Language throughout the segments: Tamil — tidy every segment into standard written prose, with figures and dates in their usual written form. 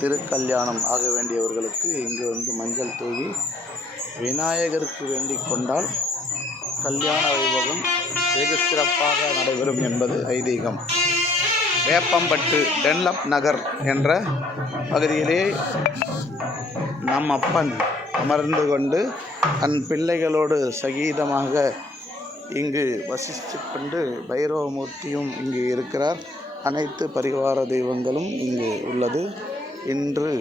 திருக்கல்யாணம் ஆக வேண்டியவர்களுக்கு இங்கு வந்து மஞ்சள் தூவி விநாயகருக்கு வேண்டிக் கொண்டால் கல்யாண வைபவம் வெகு சிறப்பாக நடைபெறும் என்பது ஐதீகம். வேப்பம்பட்டு டென்லப் நகர் என்ற பகுதியிலே நம் அப்பன் அமர்ந்து கொண்டு தன் பிள்ளைகளோடு சகீதமாக இங்கு வசித்து கொண்டு பைரவமூர்த்தியும் இங்கு இருக்கிறார். அனைத்து பரிவார தெய்வங்களும் இங்கு உள்ளது. இன்று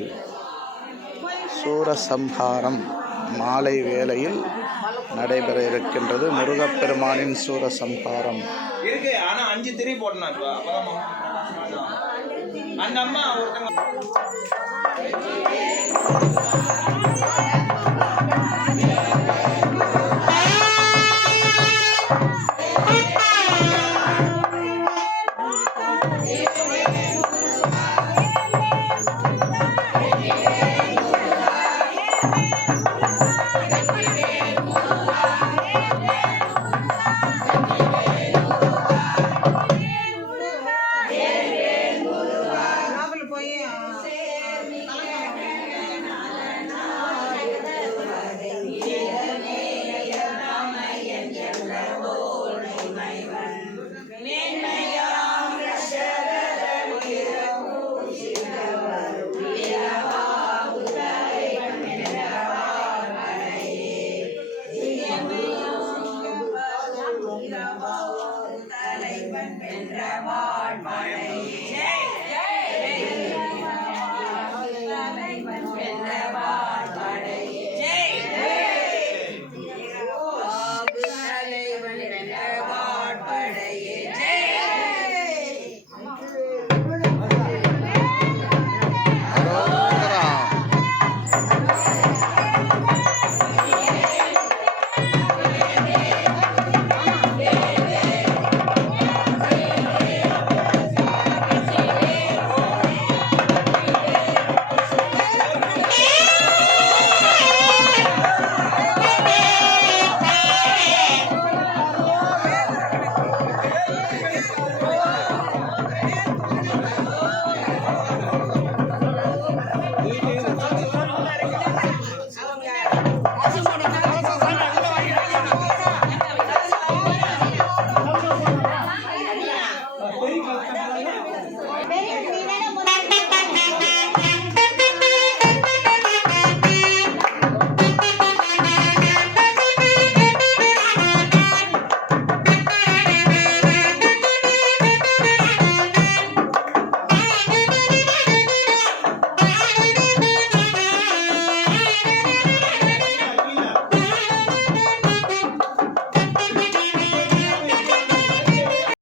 சூரசம்ஹாரம் மாலை வேளையில் நடைபெற இருக்கின்றது. முருகப்பெருமானின் சூரசம்ஹாரம். இருக்கு. ஆனா 5 திரி போடணும். இப்போ அப்பதான் அந்த அம்மா ஒருத்தங்க